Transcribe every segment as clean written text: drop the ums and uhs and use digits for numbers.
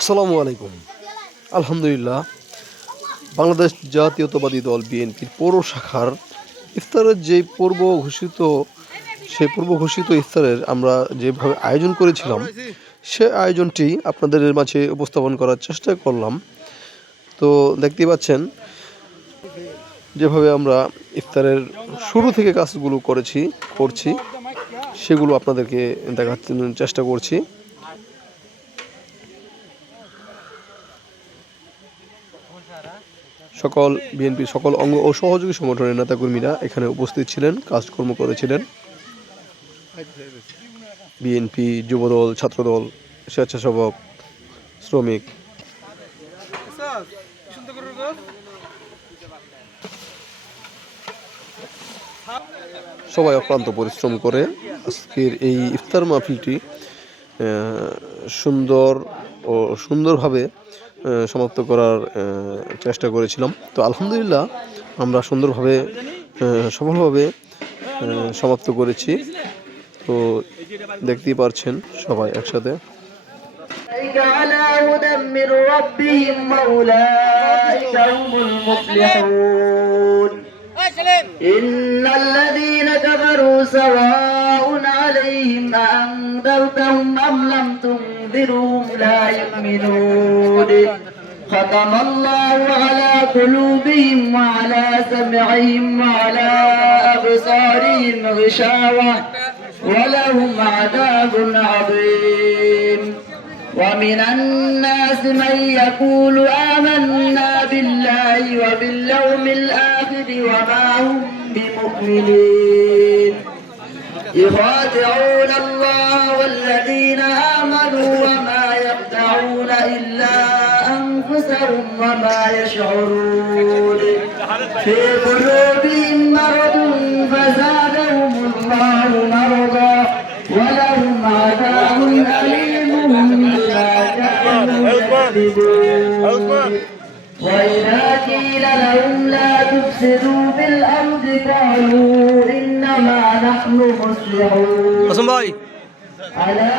আসসালামু আলাইকুম। আলহামদুলিল্লাহ, বাংলাদেশ জাতীয়তাবাদী দল বিএনপির পৌর শাখার ইফতারের যে পূর্ব ঘোষিত ইফতারের আমরা যেভাবে আয়োজন করেছিলাম, সে আয়োজনটি আপনাদের মাঝে উপস্থাপন করার চেষ্টা করলাম। তো দেখতেই পাচ্ছেন যেভাবে আমরা ইফতারের শুরু থেকে কাজগুলো করছি সেগুলো আপনাদেরকে দেখার চেষ্টা করছি। বিএনপির সকল অঙ্গ ও সহযোগী সংগঠনের নেতাকর্মীরা এখানে উপস্থিত ছিলেন, কাজকর্ম করেছিলেন। বিএনপি, যুবদল, ছাত্রদল, স্বেচ্ছাসেবক, শ্রমিক, সবাই অক্লান্ত পরিশ্রম করে আজকের এই ইফতার মাহফিলটি সুন্দরভাবে সমাপ্ত করার চেষ্টা করেছিলাম। তো আলহামদুলিল্লাহ, আমরা সফলভাবে সমাপ্ত করেছি। তো দেখতেই পারছেন সবাই একসাথে। إن الذين كفروا سواء عليهم أأنذرتهم أم لم تنذرهم لا يؤمنون ختم الله على قلوبهم وعلى سمعهم وعلى أبصارهم غشاوة ولهم عذاب عظيم ومن الناس من يقول آمنا بالله وباليوم الآخر وما هم بمؤمنين يخادعون الله والذين آمنوا وما يخدعون إلا أنفسهم وما يشعرون في قلوبهم مرض فزادهم الله مرضا ولهم عذاب أليم بما كانوا يكذبون وإذا قيل لهم لا تفسدوا في الأرض قالوا إنما نحن مصلحون ألا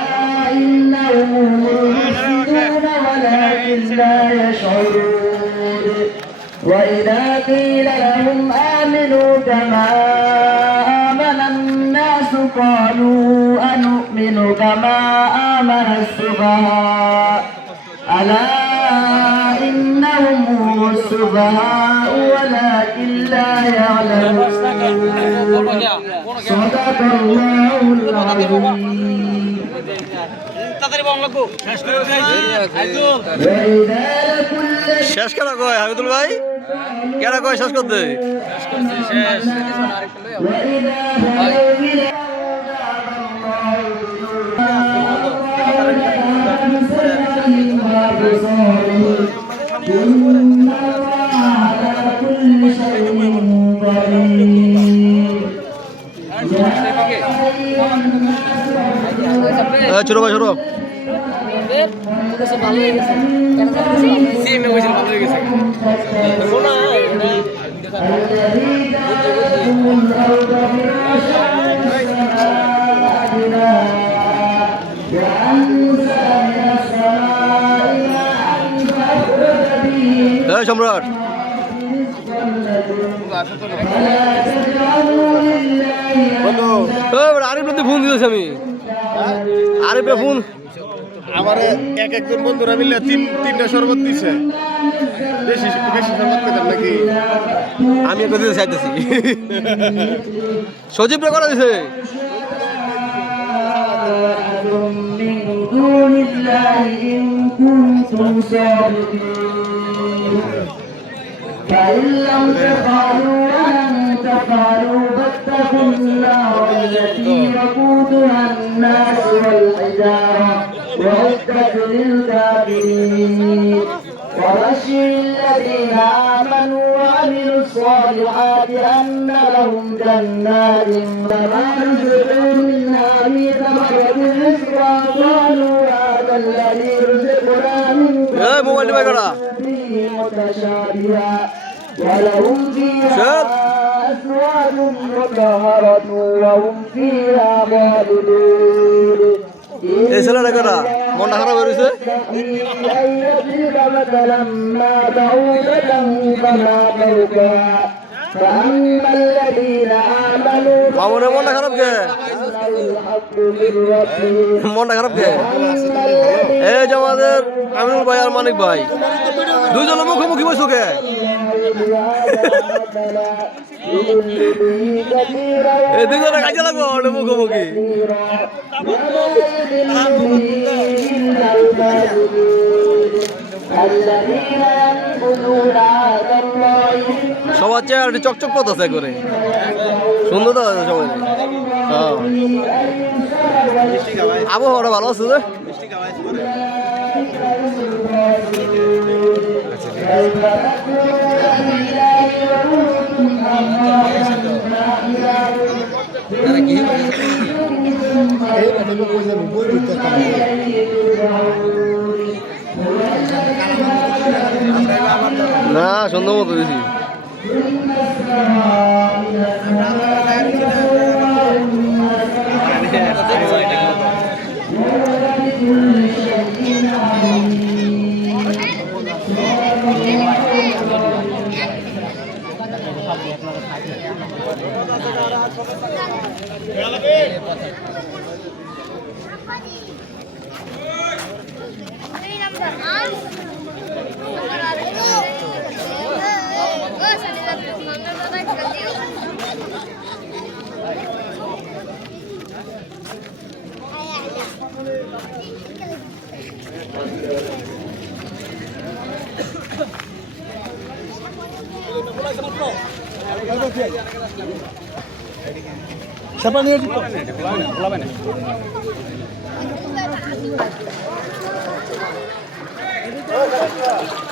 إنهم هم المفسدون ولكن لا يشعرون وإذا قيل لهم آمنوا كما آمن الناس قالوا أنؤمن كما آمن السفهاء ألا إنهم هم السفهاء ولكن لا يعلمون صدق الله العظيم শেষ কেন কয় হামিদুল ভাই? কেন কয় শেষ করতে? ছোট ভাই ছোট সম্রাট আরিফ ফোন দিয়েছি আমি। আরিফে ফোন আমার একজন বন্ধুরা মিলে তিনটা শরবত দিছে। বেশি শরবত পেতাম নাকি? আমি একটু দিতে চাইতেছি। সজীব রে করা দিছে। فإن لم تفعلوا ولن تفعلوا فاتقوا النار التي وقودها الناس والحجارة وعدت للكافرين وبشر الذين آمنوا وعملوا الصالحات أن لهم جنات فما رزقوا منها بثمرة رزقا قالوا هذا الذي رزقنا من قبل متشابها ولهم فيها أزواج مطهرة وهم فيها خالدون এই ছেলেটা কারা মনটা খারাপ হয়েছে أن يضرب مثلا ما بعوضة فما فوقها فأما الذين آمنوا মামুনের মনটা খারাপ কে فإنه الحق من ربهم মনটা খারাপ কে وأما الذين এই যে আমাদের আমিনুল ভাই আর মানিক ভাই দুইজনের মুখোমুখি বসু কে এই দুইজনে কাজে লাগবো ওটা মুখোমুখি الذين ينقضون عهد الله সবার চেয়ারটি চকচক করতেছে করে সুন্দর তো আছে সবাই হ্যাঁ আবহাওয়াটা ভালো আছে যে না সুন্দর মতো দিছি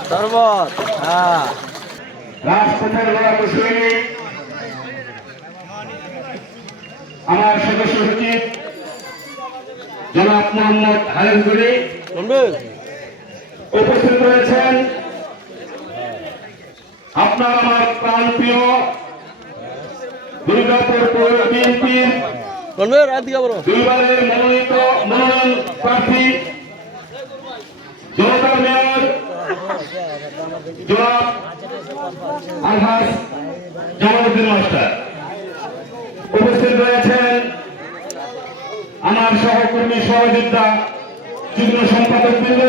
শরবত হ্যাঁ রাজপথের লড়াকু আমার সদস্য সচিব জনাব মোহাম্মদ হারেনগুড়ি উপস্থিত রয়েছেন। আপনার আমার প্রাণপ্রিয় দুর্গাপুর পৌর বিএনপির দুইবারের মনোনয়ন প্রার্থী জনতার মেয়র জনাব আলহাজ জামালউদ্দিন মাস্টার উপস্থিত রয়েছেন। আমার সহকর্মী সহযোদ্ধা যুগ্ম সম্পাদক বৃন্দ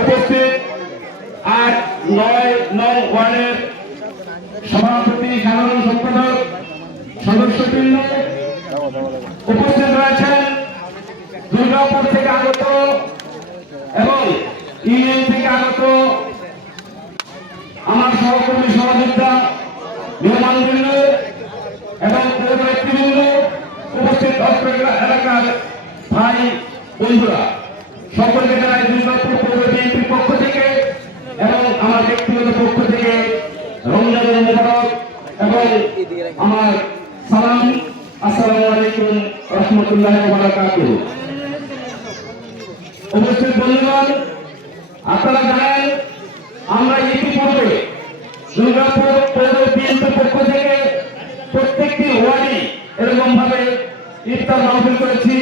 উপস্থিত 8-9 নং ওয়ার্ডের সভাপতি সাধারণ সম্পাদক সদস্যবৃন্দ উপস্থিত রয়েছেন। দুর্গাপুর থেকে আগত এবং ইউনিয়ন থেকে আগত আমার সহকর্মী সহযোদ্ধা মেহমানবৃন্দ এবং নেতৃবৃন্দ উপস্থিত অত্র এলাকার ভাই বন্ধুরা সকলকে জানাই দুর্গাপুর পৌর বিএনপির পক্ষ থেকে এবং আমার ব্যক্তিগত পক্ষ থেকে রমজানের মোবারক এবং আমার সালাম। আসসালামু আলাইকুম রহমতুল্লাহ ওয়া বারাকাতুহু। উপস্থিত বন্ধুগণ, আপনারা জানেন আমরা ইতিপূর্বে দুর্গাপুর পৌর বিএনপির পক্ষ থেকে প্রত্যেকটি ওয়ার্ডে এরকম ভাবে ইফতার মাহফিল করেছি।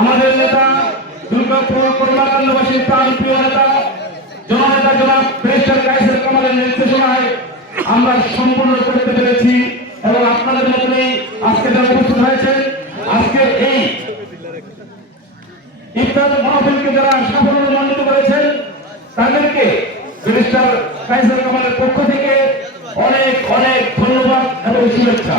আমাদের নেতা দুর্গাপুর কর্মকাণ্ডবাসীর প্রাণপ্রিয় নেতা জননেতা জনাব ব্যারিস্টার কায়েসের কামালের নির্দেশনায় আমরা সম্পূর্ণ করতে পেরেছি এবং আপনাদের মতনই আজকে যারা উপস্থিত হয়েছেন আজকের এই ইফতার মাহফিলকে যারা সাফল্যমণ্ডিত করেছেন তাদেরকে ব্যারিস্টার কায়েসের কামালের পক্ষ থেকে অনেক অনেক ধন্যবাদ এবং শুভেচ্ছা।